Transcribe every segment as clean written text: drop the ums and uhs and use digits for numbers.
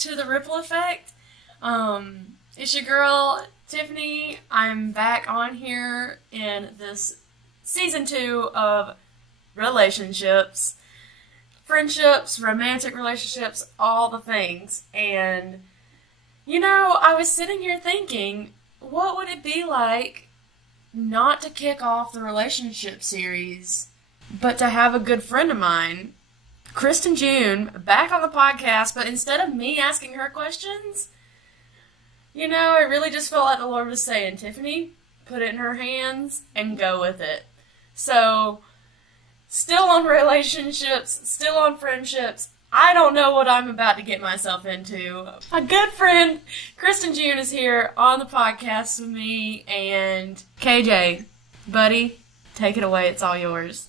to the Ripple Effect. It's your girl, Tiffany. I'm back on here in this season 2 of relationships, friendships, romantic relationships, all the things. And, I was sitting here thinking, what would it be like not to kick off the relationship series, but to have a good friend of mine, Kristin June, back on the podcast, but instead of me asking her questions, I really just felt like the Lord was saying, Tiffany, put it in her hands and go with it. So, still on relationships, still on friendships, I don't know what I'm about to get myself into. A good friend, Kristin June, is here on the podcast with me, and KJ, buddy, take it away. It's all yours.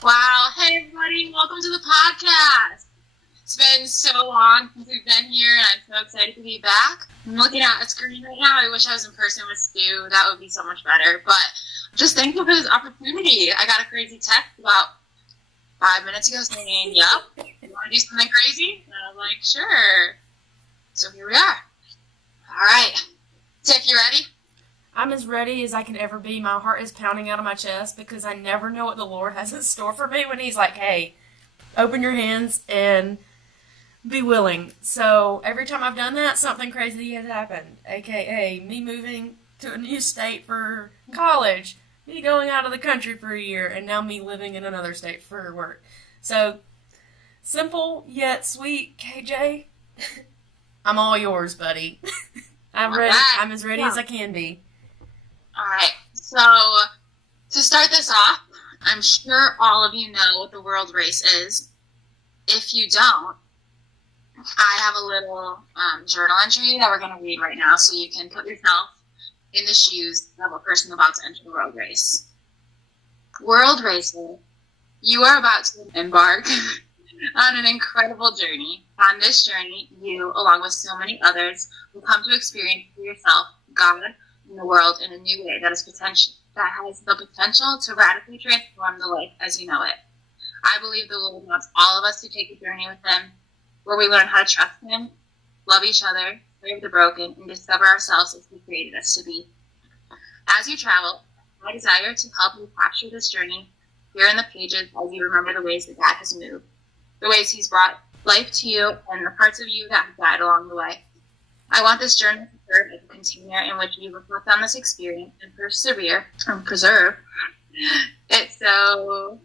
Wow. Hey, everybody. Welcome to the podcast. It's been so long since we've been here, and I'm so excited to be back. I'm looking at a screen right now. I wish I was in person with Stu. That would be so much better. But just thankful for this opportunity. I got a crazy text about 5 minutes ago saying, yep, you want to do something crazy? And I was like, sure. So here we are. All right. Tiff, you ready? I'm as ready as I can ever be. My heart is pounding out of my chest because I never know what the Lord has in store for me when He's like, hey, open your hands and be willing. So every time I've done that, something crazy has happened. AKA me moving to a new state for college, me going out of the country for a year, and now me living in another state for work. So, simple yet sweet, KJ. I'm all yours, buddy. I'm ready. Right. I'm as ready as I can be. All right. So, to start this off, I'm sure all of you know what the world race is. If you don't, I have a little journal entry that we're going to read right now so you can put yourself in the shoes of a person about to enter the world race. World racer, you are about to embark on an incredible journey. On this journey, you, along with so many others, will come to experience for yourself God and the world in a new way that has the potential to radically transform the life as you know it. I believe the Lord wants all of us to take a journey with Him, where we learn how to trust Him, love each other, serve the broken, and discover ourselves as He created us to be. As you travel, I desire to help you capture this journey here in the pages as you remember the ways that God has moved, the ways He's brought life to you, and the parts of you that have died along the way. I want this journey to serve as a container in which you reflect on this experience and persevere and preserve it so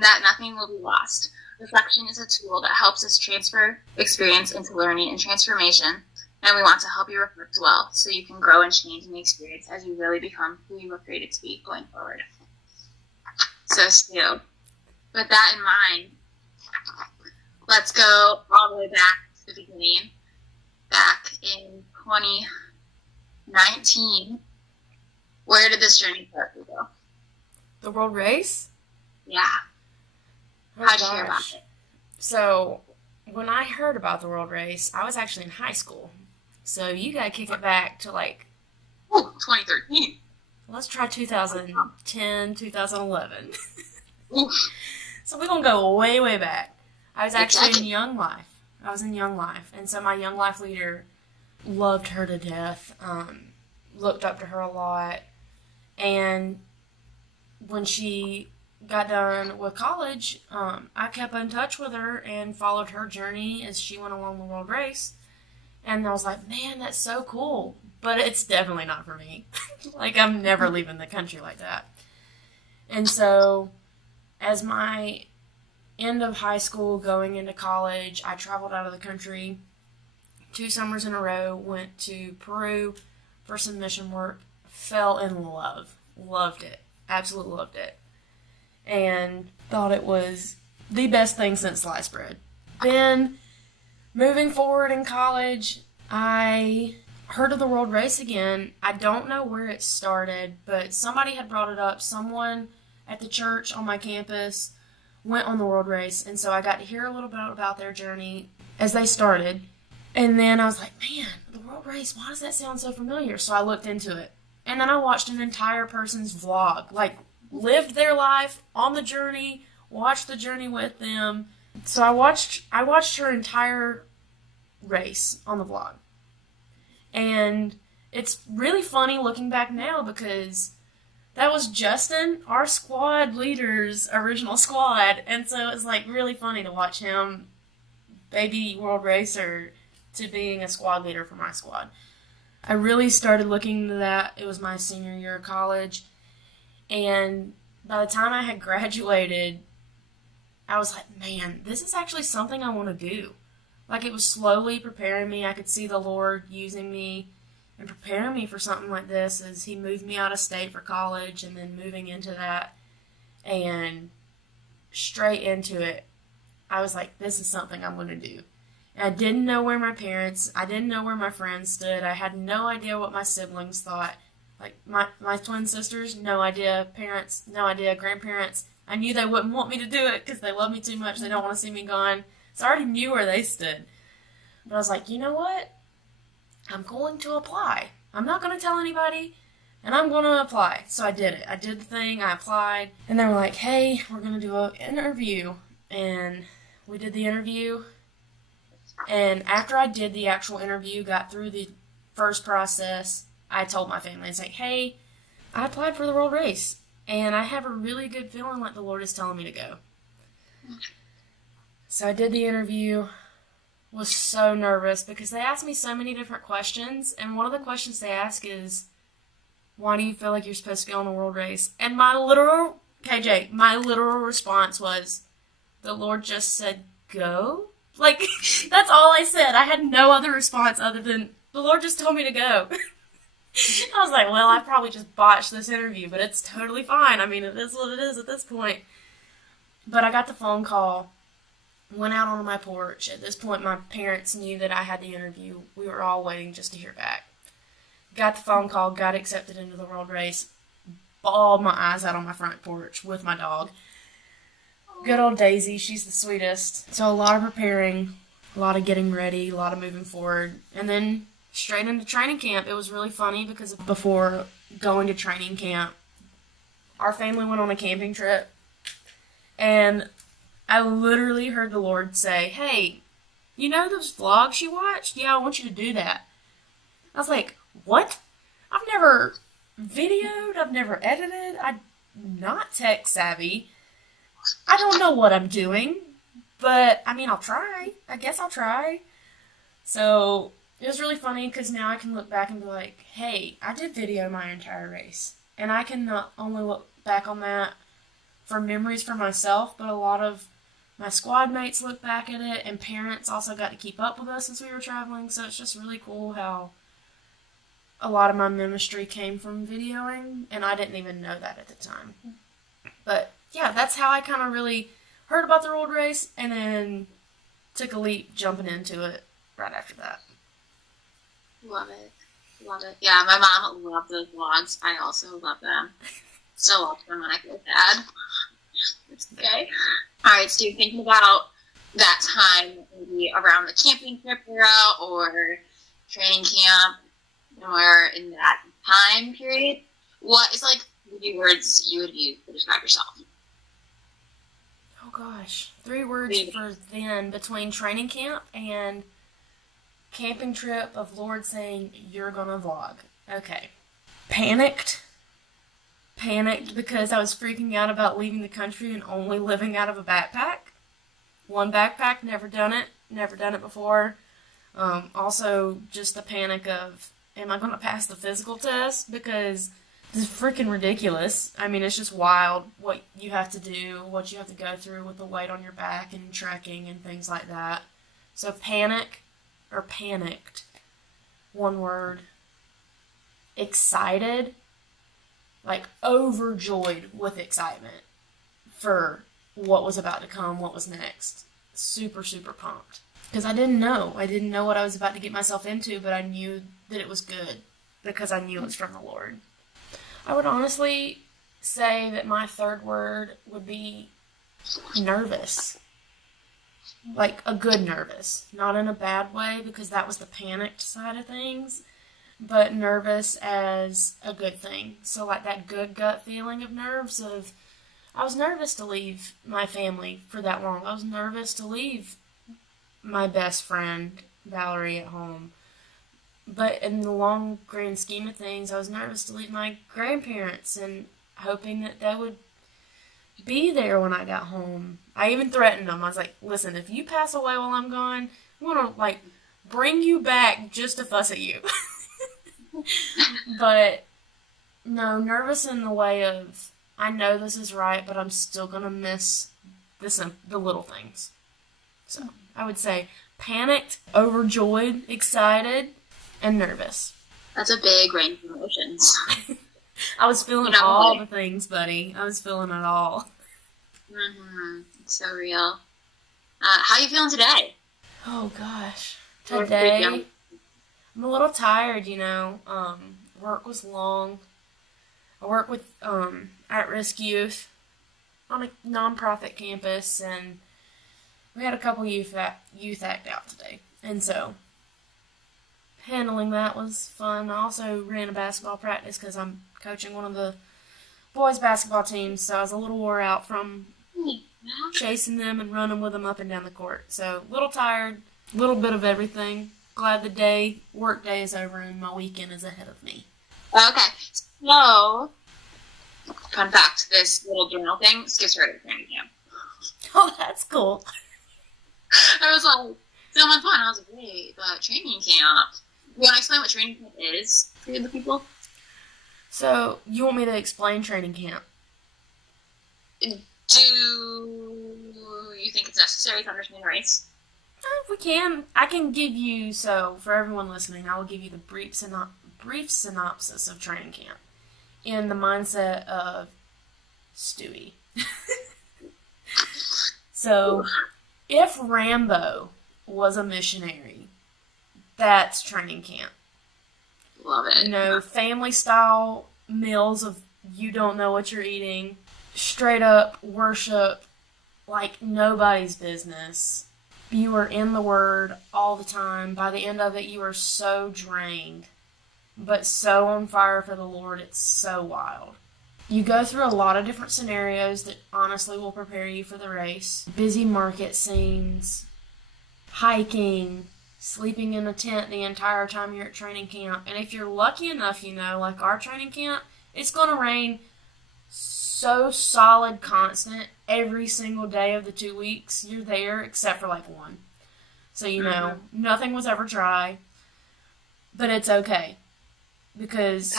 that nothing will be lost. Reflection is a tool that helps us transfer experience into learning and transformation, and we want to help you reflect well so you can grow and change in the experience as you really become who you were created to be going forward. So, Stu, with that in mind, let's go all the way back to the beginning. Back in 2019, where did this journey start for you? The world race? Yeah. Oh, How'd you hear about it? So, when I heard about the world race, I was actually in high school. So, you gotta kick it back to 2013. Let's try 2010, 2011. Oof. So, we're gonna go way, way back. I was actually Exactly. in Young Life. And so my Young Life leader loved her to death, looked up to her a lot. And when she got done with college, I kept in touch with her and followed her journey as she went along the world race. And I was like, man, that's so cool. But it's definitely not for me. I'm never leaving the country like that. And so, as my end of high school, going into college, I traveled out of the country 2 summers in a row, went to Peru for some mission work, fell in love. Loved it. Absolutely loved it. And thought it was the best thing since sliced bread. Then, moving forward in college, I heard of the world race again. I don't know where it started, but somebody had brought it up. Someone at the church on my campus went on the world race, and so I got to hear a little bit about their journey as they started. And then I was like, man, the world race, why does that sound so familiar? So I looked into it. And then I watched an entire person's vlog, lived their life on the journey, watched the journey with them. So I watched her entire race on the vlog. And it's really funny looking back now because that was Justin, our squad leader's original squad. And so it's like really funny to watch him, baby world racer, to being a squad leader for my squad. I really started looking into that. It was my senior year of college. And by the time I had graduated, I was like, man, this is actually something I want to do. Like, it was slowly preparing me. I could see the Lord using me and preparing me for something like this as he moved me out of state for college and then moving into that and straight into it. I was like, this is something I'm going to do. And I didn't know where my parents, I didn't know where my friends stood. I had no idea what my siblings thought. Like, my twin sisters, no idea. Parents, no idea. Grandparents, I knew they wouldn't want me to do it because they love me too much. They don't want to see me gone. So I already knew where they stood. But I was like, you know what? I'm going to apply. I'm not going to tell anybody, and I'm going to apply. So I did it. I did the thing. I applied. And they were like, hey, we're going to do an interview. And we did the interview. And after I did the actual interview, got through the first process, I told my family, I was like, hey, I applied for the world race. And I have a really good feeling like the Lord is telling me to go. So I did the interview. Was so nervous because they asked me so many different questions, and one of the questions they ask is, why do you feel like you're supposed to go on the world race? And my literal response was, the Lord just said, go? Like, that's all I said. I had no other response other than, the Lord just told me to go. I was like, well, I probably just botched this interview, but it's totally fine. I mean, it is what it is at this point. But I got the phone call. Went out onto my porch. At this point, my parents knew that I had the interview. We were all waiting just to hear back. Got the phone call, got accepted into the world race. Bawled my eyes out on my front porch with my dog. Good old Daisy, she's the sweetest. So a lot of preparing, a lot of getting ready, a lot of moving forward. And then straight into training camp. It was really funny because before going to training camp, our family went on a camping trip. And I literally heard the Lord say, hey, you know those vlogs you watched? Yeah, I want you to do that. I was like, what? I've never videoed. I've never edited. I'm not tech savvy. I don't know what I'm doing. But, I mean, I'll try. I guess I'll try. So, it was really funny because now I can look back and be like, hey, I did video my entire race. And I can not only look back on that for memories for myself, but a lot of my squad mates look back at it, and parents also got to keep up with us as we were traveling, so it's just really cool how a lot of my ministry came from videoing, and I didn't even know that at the time. But, yeah, that's how I kind of really heard about the road race, and then took a leap jumping into it right after that. Love it. Love it. Yeah, my mom loved those vlogs. I also love them. Still watch them when I feel bad. It's okay. All right, Stu, thinking about that time, maybe around the camping trip era or training camp, somewhere in that time period, what is like 3 words you would use to describe yourself? Oh gosh, 3 words for then between training camp and camping trip of Lord saying, you're gonna vlog. Okay. Panicked because I was freaking out about leaving the country and only living out of a backpack. One backpack, never done it before. Also, just the panic of, am I going to pass the physical test? Because this is freaking ridiculous. I mean, it's just wild what you have to do, what you have to go through with the weight on your back and trekking and things like that. So panicked. 1 word. Excited. Like, overjoyed with excitement for what was about to come, what was next. Super, super pumped. Because I didn't know. I didn't know what I was about to get myself into, but I knew that it was good because I knew it was from the Lord. I would honestly say that my 3rd word would be nervous. Like, a good nervous. Not in a bad way, because that was the panicked side of things. But nervous as a good thing. So like that good gut feeling of nerves of, I was nervous to leave my family for that long. I was nervous to leave my best friend Valerie at home. But in the long grand scheme of things, I was nervous to leave my grandparents and hoping that they would be there when I got home. I even threatened them. I was like, listen, if you pass away while I'm gone, I'm going to, like, bring you back just to fuss at you. But, no, nervous in the way of, I know this is right, but I'm still going to miss the little things. So, I would say panicked, overjoyed, excited, and nervous. That's a big range of emotions. I was feeling all the things, buddy. I was feeling it all. Mm-hmm. It's so real. How are you feeling today? Oh, gosh. Today, I'm a little tired, Work was long. I work with at-risk youth on a nonprofit campus, and we had a couple youth act out today. And so, handling that was fun. I also ran a basketball practice because I'm coaching one of the boys' basketball teams, so I was a little wore out from chasing them and running with them up and down the court. So, a little tired, a little bit of everything. Glad the work day is over and my weekend is ahead of me. Okay, so, fun fact, this little journal thing skips right at training camp. Oh, that's cool. I was like, so much fun. I was like, wait, but training camp. You want to explain what training camp is for the people? So, you want me to explain training camp? Do you think it's necessary to understand the race? If we can. I can give you, for everyone listening, I will give you the brief synopsis of training camp in the mindset of Stewie. So, if Rambo was a missionary, that's training camp. Love it. Family-style meals of you don't know what you're eating, straight up worship like nobody's business. You are in the Word all the time. By the end of it, you are so drained, but so on fire for the Lord, it's so wild. You go through a lot of different scenarios that honestly will prepare you for the race. Busy market scenes, hiking, sleeping in a tent the entire time you're at training camp. And if you're lucky enough, like our training camp, it's going to rain so solid, constant, every single day of the 2 weeks you're there, except for like one. So, nothing was ever dry. But it's okay. Because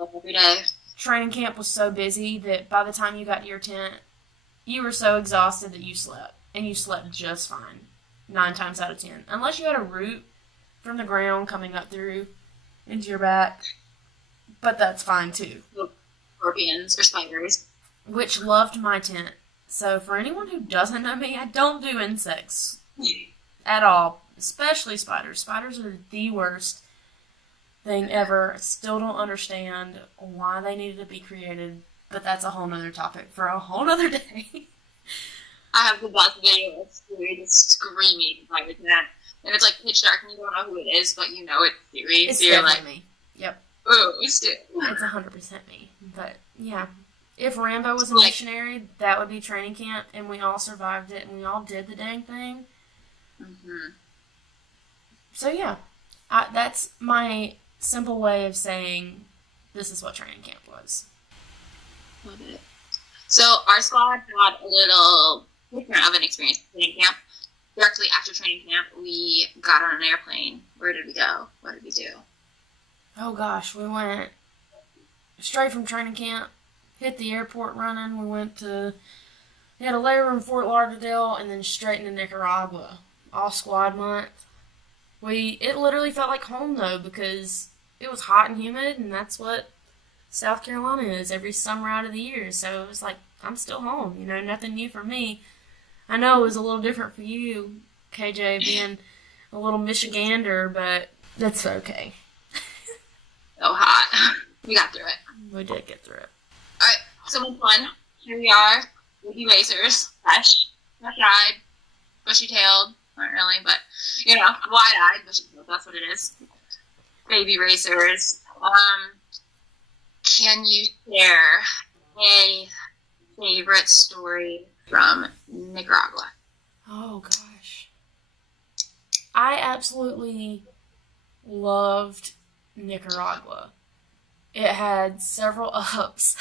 every day. Training camp was so busy that by the time you got to your tent, you were so exhausted that you slept. And you slept just fine. 9 times out of 10. Unless you had a root from the ground coming up through into your back. But that's fine too. Scorpions or spiders. Which loved my tent. So for anyone who doesn't know me, I don't do insects at all. Especially spiders. Spiders are the worst thing ever. I still don't understand why they needed to be created. But that's a whole nother topic for a whole nother day. I have the best video of Stewie just screaming by his net. And it's like pitch dark and you don't know who it is, but you know it's Stewie. It's so you're definitely like, me. Yep. ooh, it's Stewie. It's 100% me. But, yeah. If Rambo was a missionary, that would be training camp, and we all survived it, and we all did the dang thing. Mm-hmm. So, yeah. That's my simple way of saying this is what training camp was. Love it. So, our squad had a little different of an experience at training camp. Directly after training camp, we got on an airplane. Where did we go? What did we do? Oh, gosh. We went straight from training camp, hit the airport running. We had a layover in Fort Lauderdale, and then straight into Nicaragua. All squad month. It literally felt like home, though, because it was hot and humid, and that's what South Carolina is every summer out of the year. So it was like, I'm still home. Nothing new for me. I know it was a little different for you, KJ, being a little Michigander, but that's okay. So hot. We got through it. We did get through it. Alright, so much fun. Here we are, baby racers, fresh-eyed, bushy-tailed. Not really, but, wide-eyed, bushy-tailed, that's what it is. Baby racers. Can you share a favorite story from Nicaragua? Oh, gosh. I absolutely loved Nicaragua. It had several ups,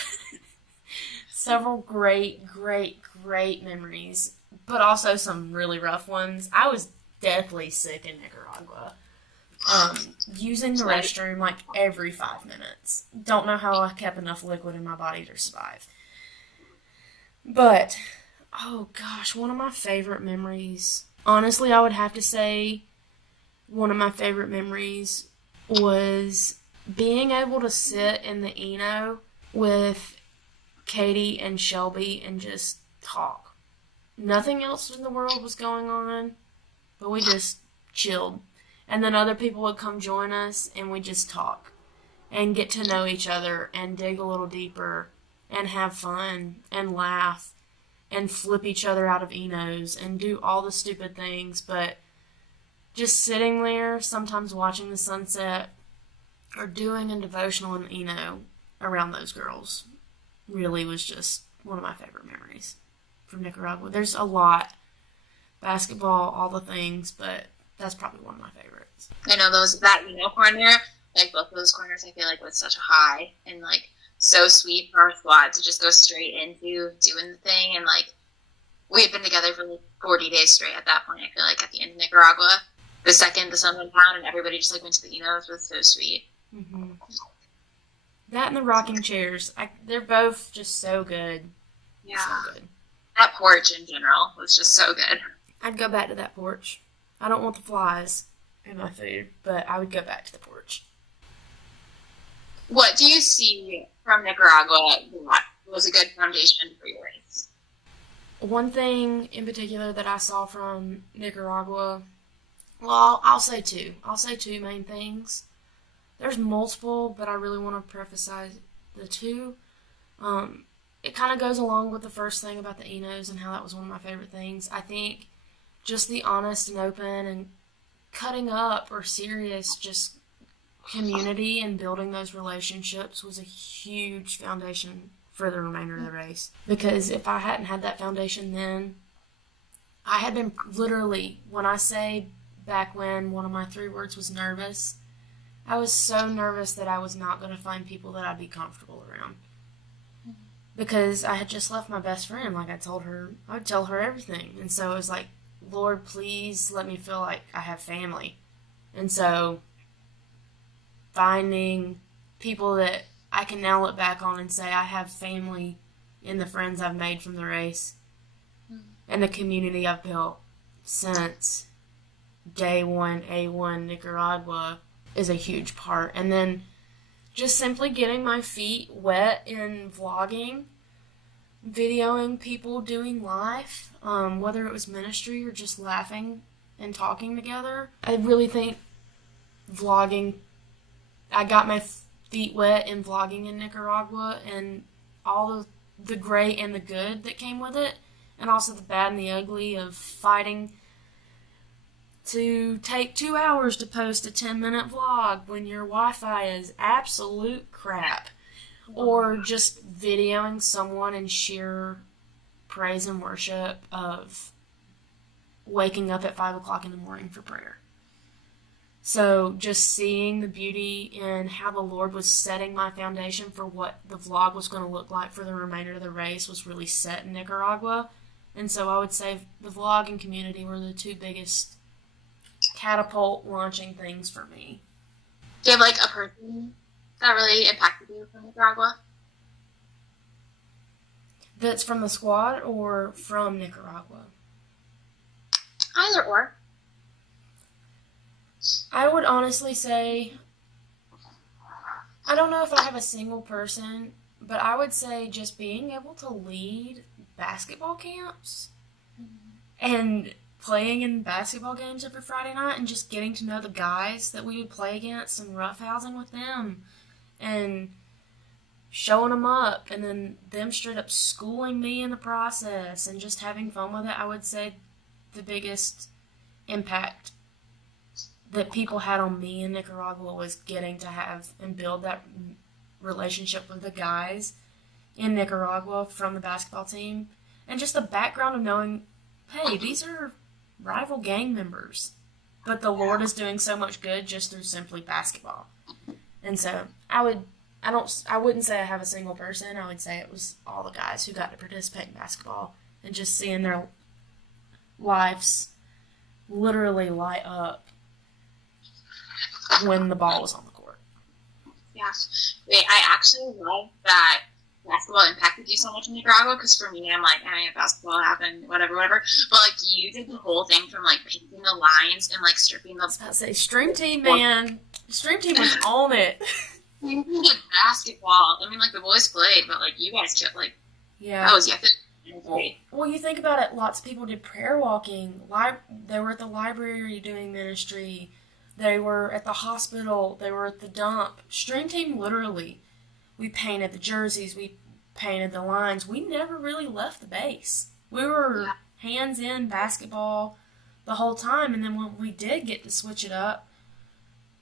several great, great, great memories, but also some really rough ones. I was deathly sick in Nicaragua. Using the restroom like every 5 minutes. Don't know how I kept enough liquid in my body to survive. But, oh gosh, one of my favorite memories, honestly, I would have to say one of my favorite memories was being able to sit in the Eno with Katie and Shelby and just talk. Nothing else in the world was going on, but we just chilled. And then other people would come join us, and we just talk and get to know each other and dig a little deeper and have fun and laugh and flip each other out of Enos and do all the stupid things. But just sitting there, sometimes watching the sunset or doing a devotional in Eno around those girls really was just one of my favorite memories from Nicaragua. There's a lot. Basketball, all the things, but that's probably one of my favorites. I know that corner, like both of those corners, I feel like was such a high and like so sweet for our squad to just go straight into doing the thing. And like we had been together for like 40 days straight at that point. I feel like at the end of Nicaragua, the second the sun went down and everybody just like went to the Enos was so sweet. Mm-hmm. That and the rocking chairs, they're both just so good. Yeah, so good. That porch in general was just so good. I'd go back to that porch. I don't want the flies in my food, but I would go back to the porch. What do you see from Nicaragua that was a good foundation for your race? One thing in particular that I saw from Nicaragua, well, I'll say two. I'll say two main things. There's multiple, but I really want to preface the two. It kind of goes along with the first thing about the Enos and how that was one of my favorite things. I think just the honest and open and cutting up or serious just community and building those relationships was a huge foundation for the remainder of the race. Because if I hadn't had that foundation then, I had been literally, when I say back when, one of my 3 words was nervous, I was so nervous that I was not going to find people that I'd be comfortable around. Because I had just left my best friend. Like I would tell her everything. And so it was like, Lord, please let me feel like I have family. And so finding people that I can now look back on and say I have family in the friends I've made from the race and the community I've built since day one, A1 Nicaragua is a huge part. And then just simply getting my feet wet in vlogging, videoing people doing life, whether it was ministry or just laughing and talking together. I really think vlogging, I got my feet wet in vlogging in Nicaragua and all the great and the good that came with it, and also the bad and the ugly of fighting to take 2 hours to post a 10-minute vlog when your Wi-Fi is absolute crap. Or just videoing someone in sheer praise and worship of waking up at 5 o'clock in the morning for prayer. So just seeing the beauty in how the Lord was setting my foundation for what the vlog was going to look like for the remainder of the race was really set in Nicaragua. And so I would say the vlog and community were the 2 biggest catapult launching things for me. Do you have like a person that really impacted you from Nicaragua? That's from the squad or from Nicaragua? Either or. I would honestly say, I don't know if I have a single person, but I would say just being able to lead basketball camps and playing in basketball games every Friday night and just getting to know the guys that we would play against and roughhousing with them and showing them up and then them straight up schooling me in the process and just having fun with it. I would say the biggest impact that people had on me in Nicaragua was getting to have and build that relationship with the guys in Nicaragua from the basketball team, and just the background of knowing, hey, these are rival gang members. But the Lord is doing so much good just through simply basketball. And so I wouldn't say I have a single person. I would say it was all the guys who got to participate in basketball and just seeing their lives literally light up when the ball was on the court. Yeah. Wait, I actually love that basketball impacted you so much in Nicaragua, because for me, I'm like, basketball happened, whatever. But, like, you did the whole thing from, like, painting the lines and, like, stripping the... I was about to say, Stream Team, man. Stream Team was on it. You did basketball. I mean, like, the boys played, but, like, you guys kept, like... Yeah. That was, Well, you think about it, lots of people did prayer walking. They were at the library doing ministry. They were at the hospital. They were at the dump. Stream Team, literally, we painted the jerseys. We painted the lines. We never really left the base. We were hands-in basketball the whole time. And then when we did get to switch it up,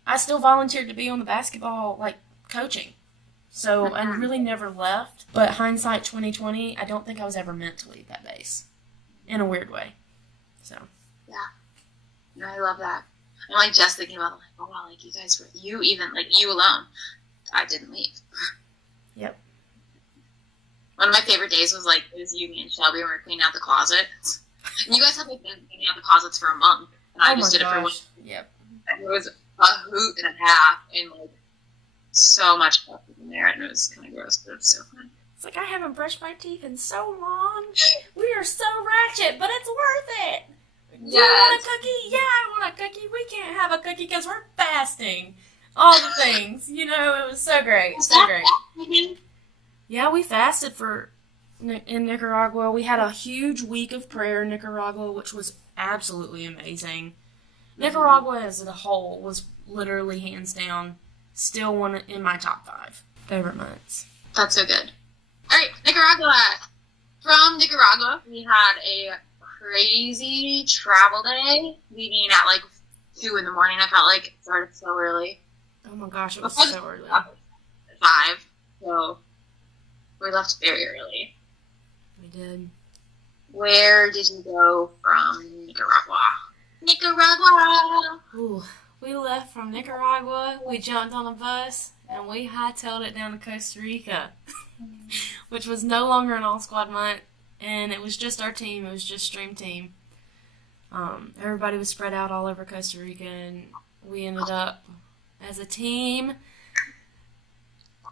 I still volunteered to be on the basketball, like, coaching. So I really never left. But hindsight 2020, I don't think I was ever meant to leave that base. In a weird way. So. Yeah. No, I love that. I'm, like, just thinking about, like, oh, wow, like, you guys were, you alone. I didn't leave. Yep. One of my favorite days was, like, it was you, me, and Shelby, and we were cleaning out the closets. And you guys have, like, been cleaning out the closets for a month. And I just did it for 1 week. Yep. And it was a hoot and a half, and, like, so much stuff in there, and it was kind of gross, but it was so fun. It's like, I haven't brushed my teeth in so long. We are so ratchet, but it's worth it. Yes. You want a cookie? Yeah, I want a cookie. We can't have a cookie because we're fasting. All the things. You know, it was so great. So great. Yeah, we fasted in Nicaragua. We had a huge week of prayer in Nicaragua, which was absolutely amazing. Nicaragua as a whole was literally, hands down, still one in my top 5 favorite months. That's so good. All right, Nicaragua. From Nicaragua, we had a crazy travel day, leaving at like 2 in the morning. I felt like it started so early. Oh my gosh, it was so early. 5, so we left very early. We did. Where did you go from Nicaragua? Nicaragua! Ooh, we left from Nicaragua, we jumped on a bus, and we hightailed it down to Costa Rica, which was no longer an all-squad month, and it was just our team. It was just Stream Team. Everybody was spread out all over Costa Rica, and we ended up, as a team,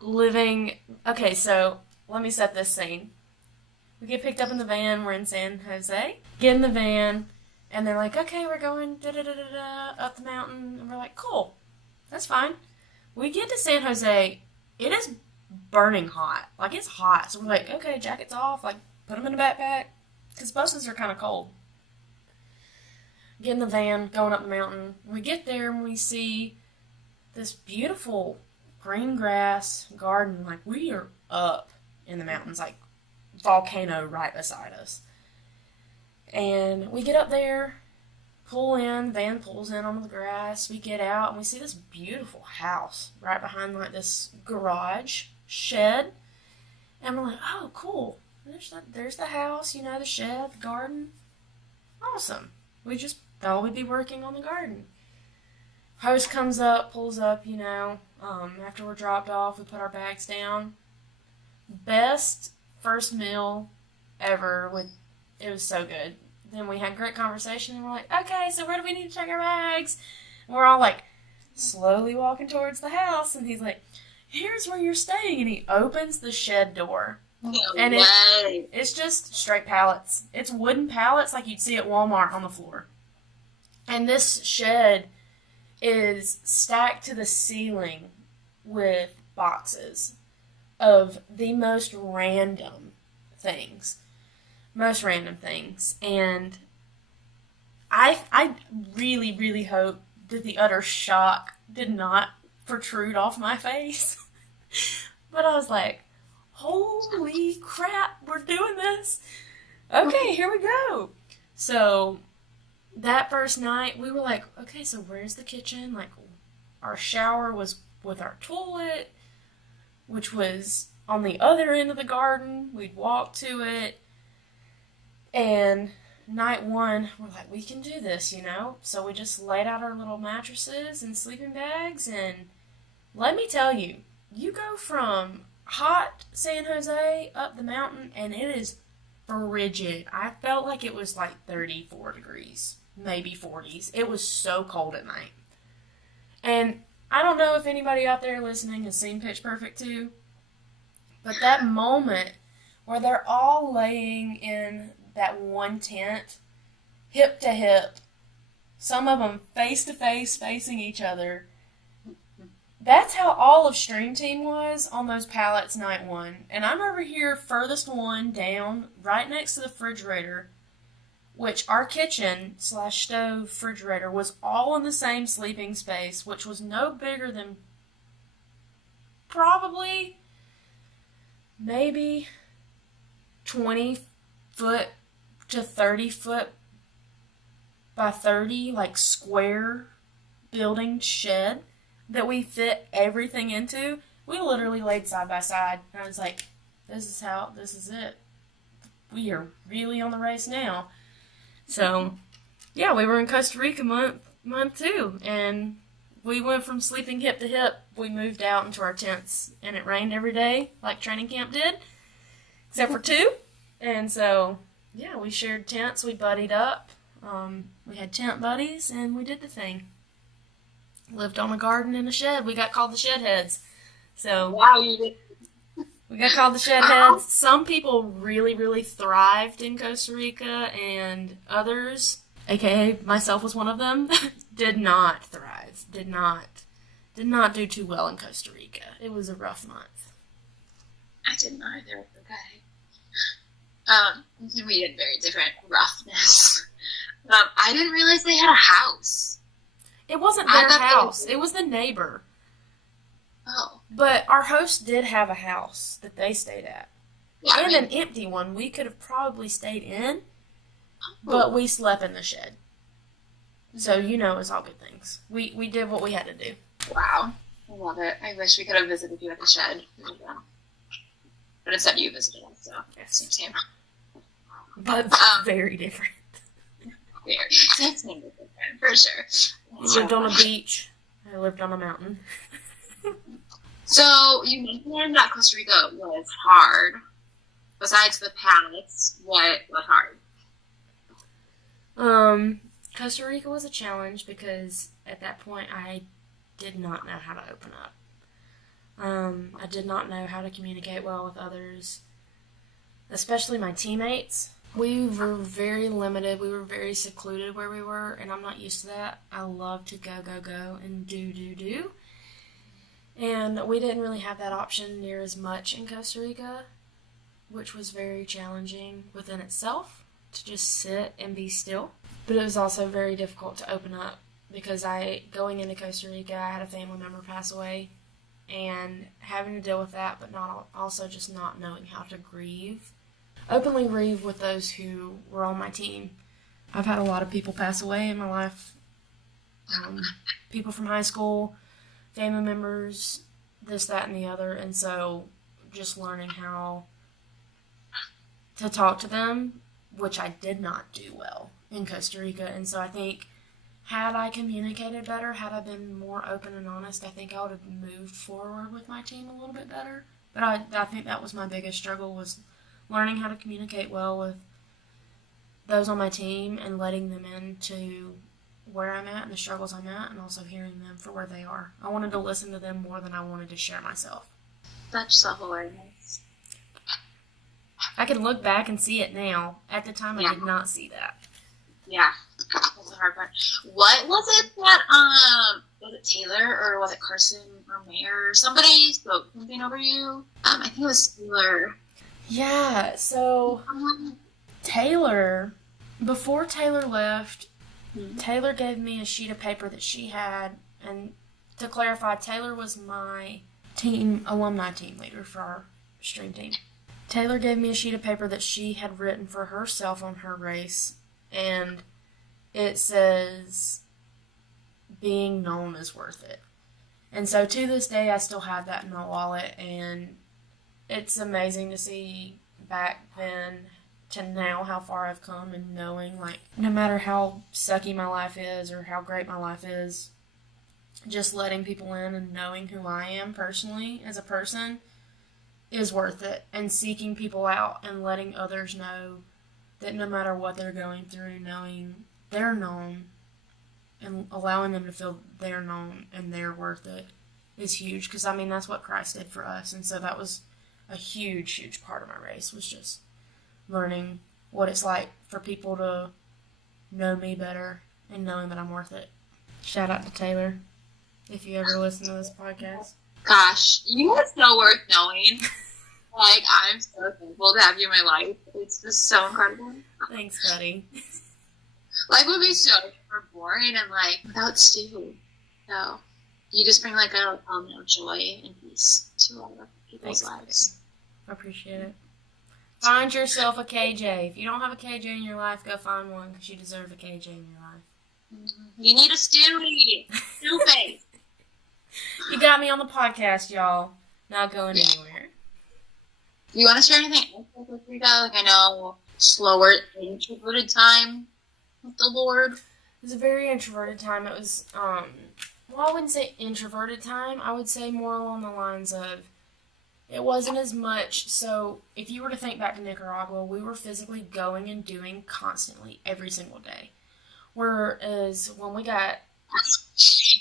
living... Okay, so let me set this scene. We get picked up in the van. We're in San Jose. Get in the van, and they're like, okay, we're going up the mountain. And we're like, cool. That's fine. We get to San Jose. It is burning hot. Like, it's hot. So we're like, okay, jackets off. Like, put them in a backpack. Because buses are kind of cold. Get in the van, going up the mountain. We get there, and we see this beautiful green grass garden. Like, we are up in the mountains. Like, volcano right beside us. And we get up there, pull in, van pulls in onto the grass, we get out, and we see this beautiful house right behind, like, this garage shed, and we're like, oh, cool, there's the house, you know, the shed, the garden, awesome. We just thought we'd be working on the garden. Host comes up, pulls up, you know, after we're dropped off, we put our bags down. Best first meal ever. It was so good. Then we had great conversation, and we're like, okay, so where do we need to check our bags? And we're all like slowly walking towards the house, and he's like, here's where you're staying, and he opens the shed door. No and way. It's just straight pallets. It's wooden pallets like you'd see at Walmart on the floor. And this shed is stacked to the ceiling with boxes of the most random things. And I really, really hope that the utter shock did not protrude off my face. But I was like, holy crap, we're doing this. Okay, here we go. So that first night, we were like, okay, so where's the kitchen? Like, our shower was with our toilet, which was on the other end of the garden. We'd walk to it. And night one, we're like, we can do this, you know? So we just laid out our little mattresses and sleeping bags, and let me tell you, you go from hot San Jose up the mountain, and it is frigid. I felt like it was like 34 degrees, maybe 40s. It was so cold at night. And I don't know if anybody out there listening has seen Pitch Perfect 2, but that moment where they're all laying in that one tent, hip to hip, some of them face to face facing each other, that's how all of Stream Team was on those pallets night one. And I'm over here furthest one down, right next to the refrigerator, which our kitchen / stove refrigerator was all in the same sleeping space, which was no bigger than probably maybe 20 foot to 30 foot by 30, like square building shed that we fit everything into. We literally laid side by side. And I was like, this is it. We are really on the race now. So, yeah, we were in Costa Rica month 2, and we went from sleeping hip to hip. We moved out into our tents, and it rained every day, like training camp did, except for 2. And so, yeah, we shared tents. We buddied up. We had tent buddies, and we did the thing. Lived on a garden in a shed. We got called the Shed Heads. So, wow, you did. We got called the Shed Heads. Some people really, really thrived in Costa Rica, and others, aka myself was one of them, did not thrive. Did not do too well in Costa Rica. It was a rough month. I didn't either. Okay. We had very different roughness. I didn't realize they had a house. It wasn't their house. It was the neighbor. Oh. But our host did have a house that they stayed at. Yeah, and an empty one we could have probably stayed in, but we slept in the shed. So, you know, it's all good things. We did what we had to do. Wow. I love it. I wish we could have visited you at the shed. But instead you visited us, so same. But very different. Very. Same different, for sure. You lived on a beach. I lived on a mountain. So, you mentioned that Costa Rica was hard. Besides the pallets, what was hard? Costa Rica was a challenge because at that point I did not know how to open up. I did not know how to communicate well with others, especially my teammates. We were very limited. We were very secluded where we were, and I'm not used to that. I love to go, and do. And we didn't really have that option near as much in Costa Rica, which was very challenging within itself, to just sit and be still. But it was also very difficult to open up because going into Costa Rica, I had a family member pass away, and having to deal with that, but also just not knowing how to grieve. Openly grieve with those who were on my team. I've had a lot of people pass away in my life. People from high school, family members, this, that, and the other. And so just learning how to talk to them, which I did not do well in Costa Rica. And so I think had I communicated better, had I been more open and honest, I think I would have moved forward with my team a little bit better. But I think that was my biggest struggle, was learning how to communicate well with those on my team and letting them into where I'm at and the struggles I'm at, and also hearing them for where they are. I wanted to listen to them more than I wanted to share myself. Such self-awareness. I can look back and see it now. At the time, I did not see that. Yeah, that's a hard part. What was it that, was it Taylor or was it Carson or Mayor? Somebody spoke something over you? I think it was Taylor. Yeah, so Taylor, before Taylor left, Taylor gave me a sheet of paper that she had, and to clarify, Taylor was my alumni team leader for our stream team. Taylor gave me a sheet of paper that she had written for herself on her race, and it says, being known is worth it. And so to this day, I still have that in my wallet, and it's amazing to see back then to now, how far I've come, and knowing, like, no matter how sucky my life is or how great my life is, just letting people in and knowing who I am personally as a person is worth it. And seeking people out and letting others know that no matter what they're going through, knowing they're known and allowing them to feel they're known and they're worth it is huge. Because, I mean, that's what Christ did for us. And so that was a huge, huge part of my race, was just learning what it's like for people to know me better and knowing that I'm worth it. Shout out to Taylor, if you ever listen to this podcast. Gosh, you are so worth knowing. Like, I'm so thankful to have you in my life. It's just so incredible. Thanks, buddy. Life would be so boring and, like, without Stu. So, you just bring, like, a element of joy and peace to all of people's lives. I appreciate it. Find yourself a KJ. If you don't have a KJ in your life, go find one, because you deserve a KJ in your life. Mm-hmm. You need a Stewie. Stu face. You got me on the podcast, y'all. Not going anywhere. Do you want to share anything else with Rita? Like, I know, slower, introverted time with the Lord. It was a very introverted time. It was, well, I wouldn't say introverted time. I would say more along the lines of, it wasn't as much. So if you were to think back to Nicaragua, we were physically going and doing constantly every single day. Whereas when we got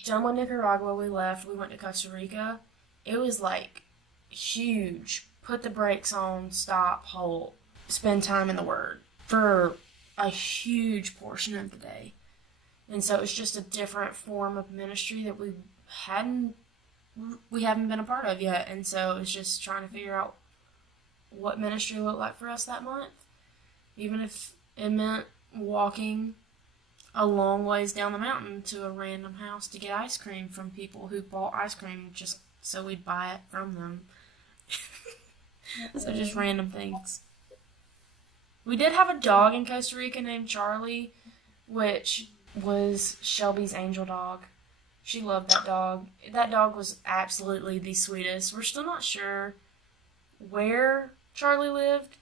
done with Nicaragua, we left, we went to Costa Rica. It was like huge. Put the brakes on, stop, halt, spend time in the Word for a huge portion of the day. And so it's just a different form of ministry that we haven't been a part of yet. And so it's just trying to figure out what ministry looked like for us that month. Even if it meant walking a long ways down the mountain to a random house to get ice cream from people who bought ice cream just so we'd buy it from them. So just random things. We did have a dog in Costa Rica named Charlie, which was Shelby's angel dog. She loved that dog. That dog was absolutely the sweetest. We're still not sure where Charlie lived,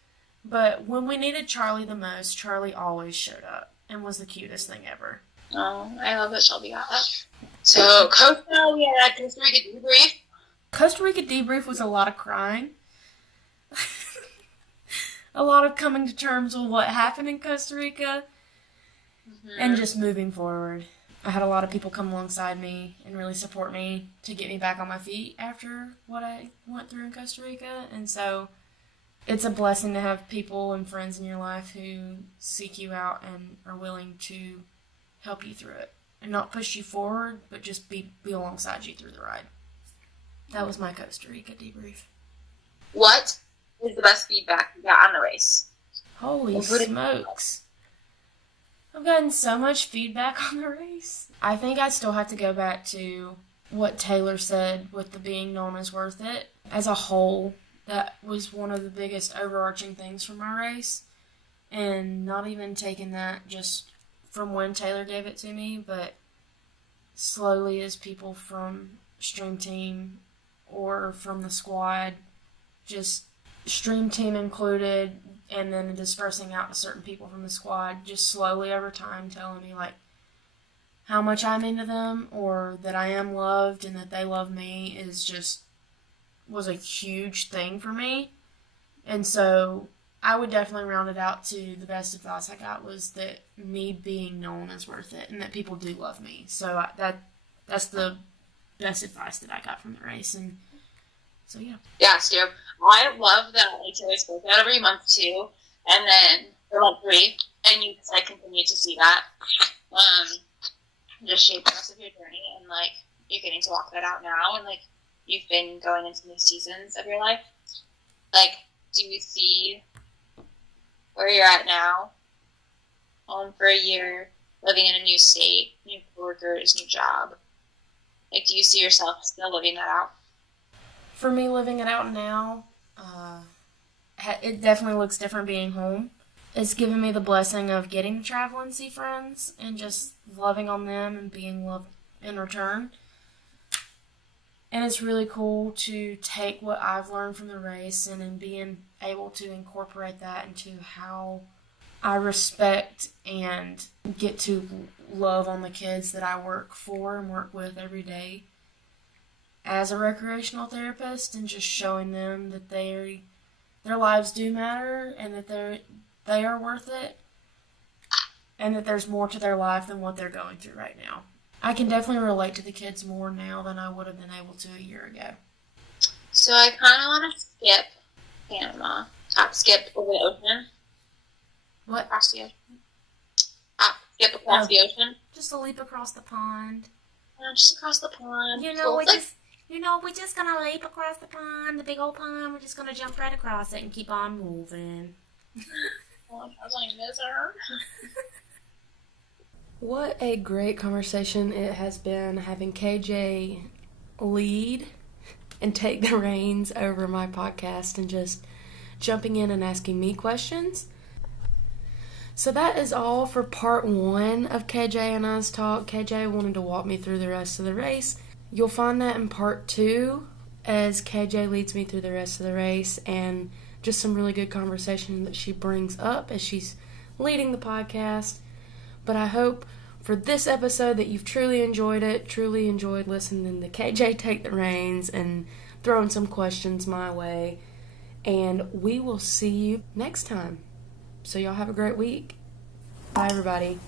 but when we needed Charlie the most, Charlie always showed up and was the cutest thing ever. Oh, I love that Shelby got that. So, we had a Costa Rica debrief. Costa Rica debrief was a lot of crying. A lot of coming to terms with what happened in Costa Rica and just moving forward. I had a lot of people come alongside me and really support me to get me back on my feet after what I went through in Costa Rica. And so it's a blessing to have people and friends in your life who seek you out and are willing to help you through it. And not push you forward, but just be alongside you through the ride. That was my Costa Rica debrief. What is the best feedback you got on the race? Holy smokes. I've gotten so much feedback on the race. I think I still have to go back to what Taylor said with the being known as worth it. As a whole, that was one of the biggest overarching things from my race. And not even taking that just from when Taylor gave it to me, but slowly as people from Stream Team or from the squad, just Stream Team included, and then dispersing out to certain people from the squad, just slowly over time telling me, like, how much I mean to them, or that I am loved and that they love me was a huge thing for me. And so I would definitely round it out to the best advice I got was that me being known is worth it and that people do love me. So that's the best advice that I got from the race. And so, yeah. Yeah, Stu. I love that Taylor spoke out every month, too. And then for month 3, and you continue to see that. Just shape the rest of your journey. And, like, you're getting to walk that out now. And, like, you've been going into new seasons of your life. Like, do you see where you're at now? Home for a year, living in a new state, new coworkers, new job. Like, do you see yourself still living that out? For me, living it out now, it definitely looks different being home. It's given me the blessing of getting to travel and see friends and just loving on them and being loved in return. And it's really cool to take what I've learned from the race and then being able to incorporate that into how I respect and get to love on the kids that I work for and work with every day as a recreational therapist, and just showing them that their lives do matter and that they are worth it and that there's more to their life than what they're going through right now. I can definitely relate to the kids more now than I would have been able to a year ago. So I kind of want to skip Panama. Skip over the ocean. What? Across the ocean. Skip across the ocean. Just a leap across the pond. Yeah, just across the pond. We're just gonna leap across the pond, the big old pond. We're just gonna jump right across it and keep on moving. What a great conversation it has been having KJ lead and take the reins over my podcast and just jumping in and asking me questions. So that is all for part 1 of KJ and I's talk. KJ wanted to walk me through the rest of the race. You'll find that in part 2 as KJ leads me through the rest of the race and just some really good conversation that she brings up as she's leading the podcast. But I hope for this episode that you've truly enjoyed it, truly enjoyed listening to KJ take the reins and throwing some questions my way. And we will see you next time. So y'all have a great week. Bye, everybody.